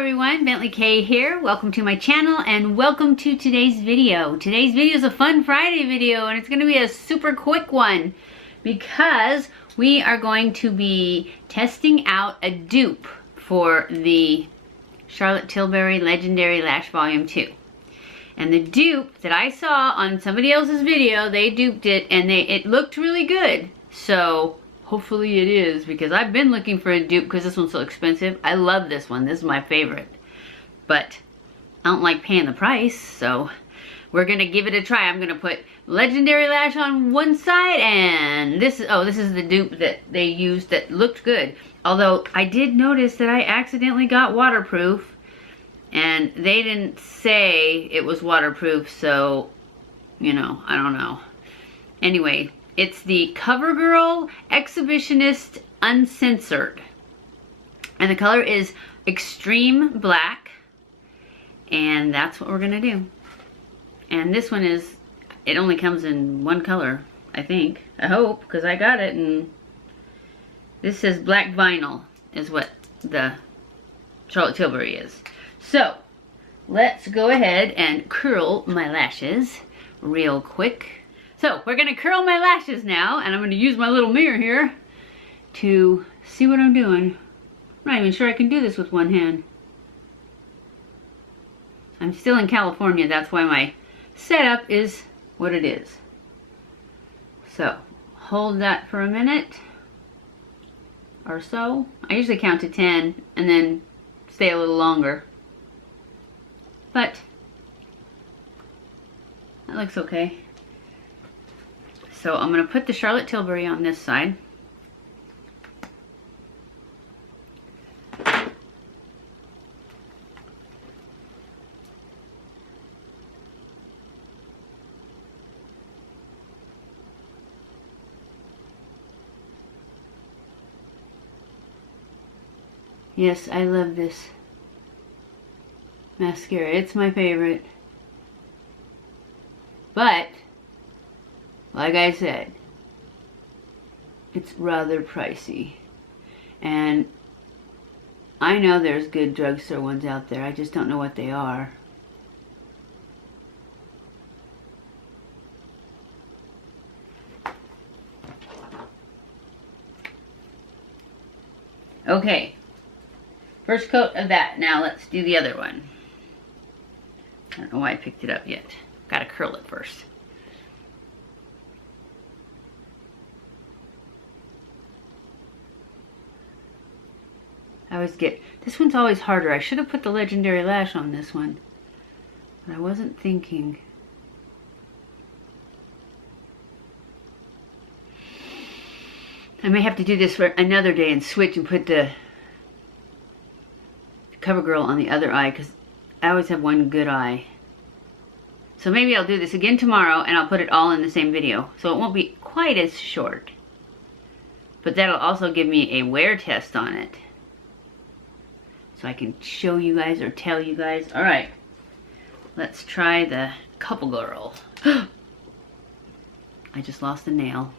everyone, BentlyK here. Welcome to my channel and welcome to today's video. Today's video is a Fun Friday video and it's going to be a super quick one because we are going to be testing out a dupe for the Charlotte Tilbury Legendary Lash Volume 2. And the dupe that I saw on somebody else's video, they duped it and it looked really good. So hopefully it is, because I've been looking for a dupe because this one's so expensive. I love this one. This is my favorite. But I don't like paying the price, so we're going to give it a try. I'm going to put Legendary Lash on one side, and this is the dupe that they used that looked good. Although I did notice that I accidentally got waterproof, and they didn't say it was waterproof, so, you know, I don't know. Anyway, it's the CoverGirl Exhibitionist Uncensored. And the color is Extreme Black. And that's what we're going to do. And this one is, it only comes in one color, I think. I hope, because I got it. And this says Black Vinyl is what the Charlotte Tilbury is. So, let's go ahead and curl my lashes real quick. So, we're going to curl my lashes now, and I'm going to use my little mirror here to see what I'm doing. I'm not even sure I can do this with one hand. I'm still in California, that's why my setup is what it is. So, hold that for a minute or so. I usually count to 10 and then stay a little longer. But, that looks okay. So I'm going to put the Charlotte Tilbury on this side. Yes, I love this mascara. It's my favorite. But like I said, it's rather pricey. And I know there's good drugstore ones out there. I just don't know what they are. Okay. First coat of that. Now let's do the other one. I don't know why I picked it up yet. Gotta curl it first. I always get, this one's always harder. I should have put the Legendary Lash on this one, but I wasn't thinking. I may have to do this for another day and switch and put the CoverGirl on the other eye, because I always have one good eye. So maybe I'll do this again tomorrow and I'll put it all in the same video, so it won't be quite as short. But that'll also give me a wear test on it, so I can show you guys or tell you guys. Alright, let's try the CoverGirl. I just lost a nail.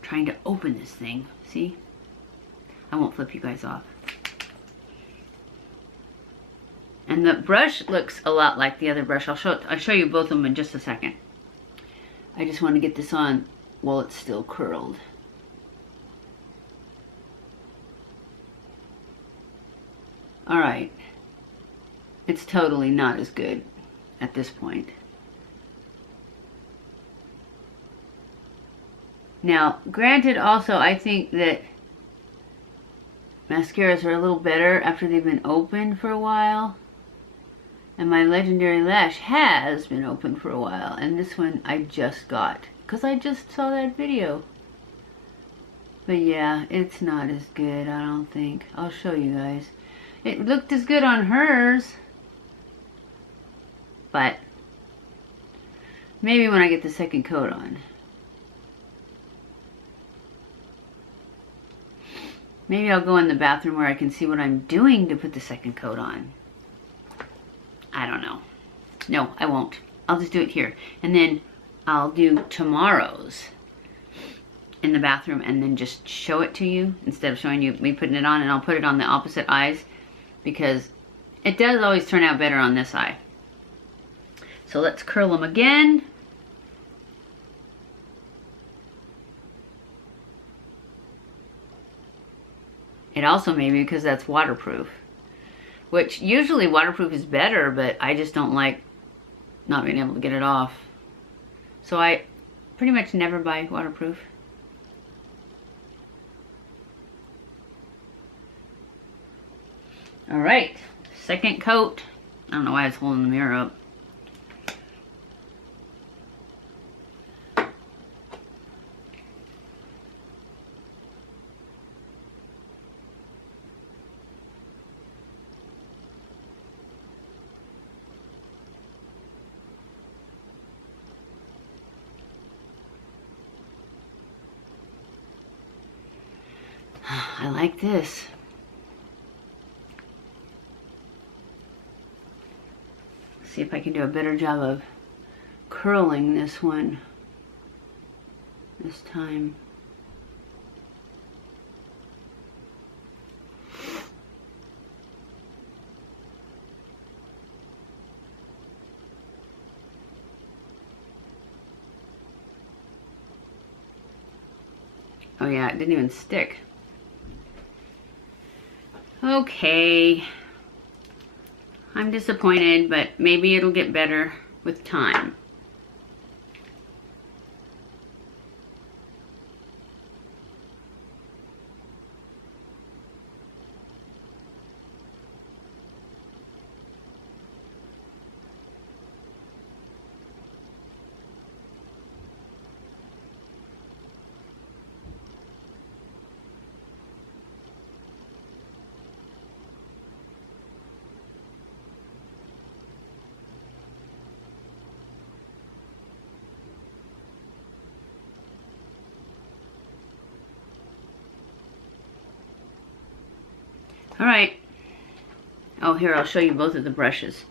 Trying to open this thing. See? I won't flip you guys off. And the brush looks a lot like the other brush. I'll show you both of them in just a second. I just want to get this on while it's still curled. Alright, it's totally not as good at this point. Now, granted also, I think that mascaras are a little better after they've been open for a while. And my Legendary Lash has been open for a while. And this one I just got, because I just saw that video. But yeah, it's not as good, I don't think. I'll show you guys. It looked as good on hers, but maybe when I get the second coat on. Maybe I'll go in the bathroom where I can see what I'm doing to put the second coat on. I don't know. No, I won't. I'll just do it here. And then I'll do tomorrow's in the bathroom and then just show it to you instead of showing you me putting it on, and I'll put it on the opposite eyes because it does always turn out better on this eye. So let's curl them again. It also may be because that's waterproof, which usually waterproof is better, but I just don't like not being able to get it off. So I pretty much never buy waterproof. All right, second coat. I don't know why I was holding the mirror up. I like this. See if I can do a better job of curling this one this time. Oh yeah, it didn't even stick. Okay, I'm disappointed, but maybe it'll get better with time. All right. Oh, here, I'll show you both of the brushes.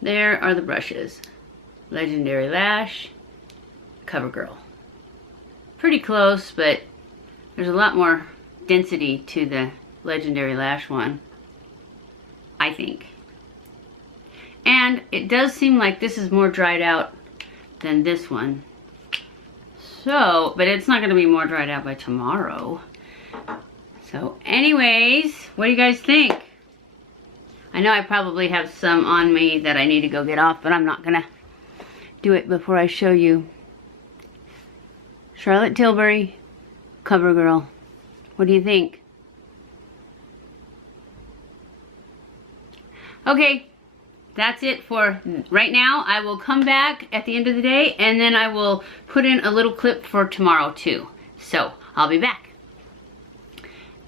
There are the brushes. Legendary Lash, CoverGirl. Pretty close, but there's a lot more density to the Legendary Lash one, I think. And it does seem like this is more dried out than this one. So, but it's not going to be more dried out by tomorrow. So anyways, what do you guys think? I know I probably have some on me that I need to go get off, but I'm not going to do it before I show you. Charlotte Tilbury, CoverGirl. What do you think? Okay. That's it for right now. I will come back at the end of the day and then I will put in a little clip for tomorrow too. So I'll be back.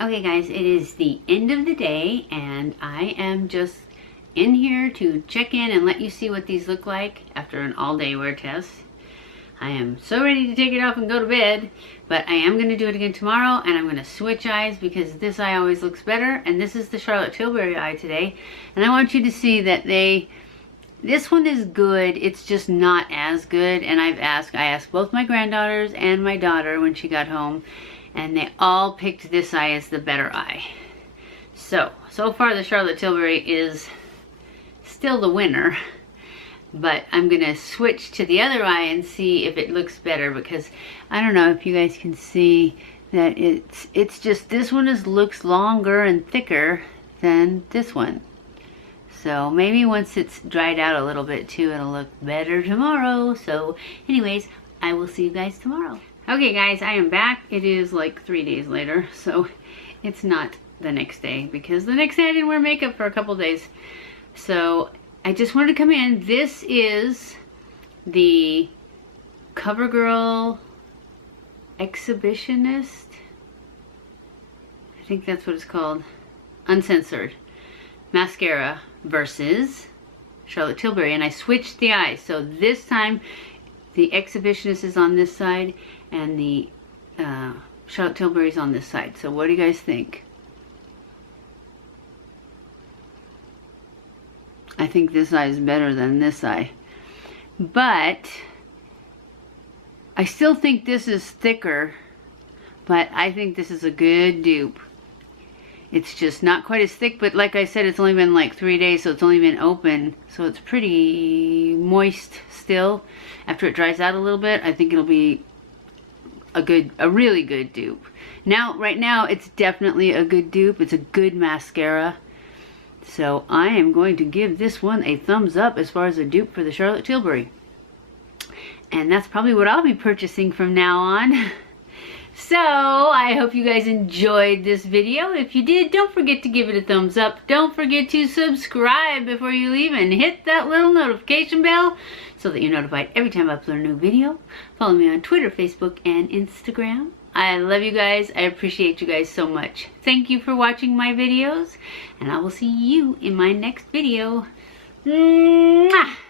Okay guys, it is the end of the day and I am just in here to check in and let you see what these look like after an all-day wear test. I am so ready to take it off and go to bed, but I am going to do it again tomorrow and I'm going to switch eyes because this eye always looks better, and this is the Charlotte Tilbury eye today. And I want you to see that this one is good, it's just not as good. And I asked both my granddaughters and my daughter when she got home, and they all picked this eye as the better eye. So far the Charlotte Tilbury is still the winner. But I'm going to switch to the other eye and see if it looks better, because I don't know if you guys can see that it's just this one looks longer and thicker than this one. So maybe once it's dried out a little bit too, it'll look better tomorrow. So anyways, I will see you guys tomorrow. Okay guys, I am back. It is like 3 days later, so it's not the next day because the next day I didn't wear makeup for a couple days. So I just wanted to come in. This is the CoverGirl Exhibitionist. I think that's what it's called. Uncensored mascara versus Charlotte Tilbury. And I switched the eyes. So this time the Exhibitionist is on this side and the Charlotte Tilbury is on this side. So what do you guys think? I think this eye is better than this eye. but I still think this is thicker, but I think this is a good dupe. It's just not quite as thick, but like I said, it's only been like 3 days, so it's only been open, so it's pretty moist still. After it dries out a little bit, I think it'll be a really good dupe. Now, right now, it's definitely a good dupe. It's a good mascara. So I am going to give this one a thumbs up as far as a dupe for the Charlotte Tilbury. And that's probably what I'll be purchasing from now on. So I hope you guys enjoyed this video. If you did, don't forget to give it a thumbs up. Don't forget to subscribe before you leave and hit that little notification bell so that you're notified every time I upload a new video. Follow me on Twitter, Facebook, and Instagram. I love you guys. I appreciate you guys so much. Thank you for watching my videos, and I will see you in my next video. Mwah!